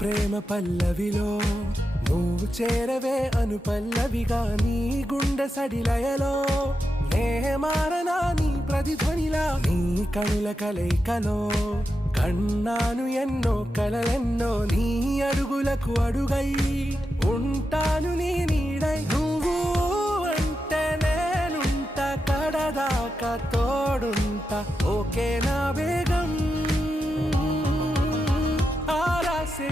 ప్రేమ పల్లవిలో నువ్వు చేరవే అను పల్లవిగా నీ గుండె సడిలయలో నే మారనా నీ ప్రతిధ్వనిలా నీ కనుల కలయికలో కన్నాను ఎన్నో కలలెన్నో నీ అడుగులకు అడుగై ఉంటాను నీ నీడై నువ్వు అంటే నేనుంట కడదాకా తోడుంటా ఓకే నా బేగం ఆరాసే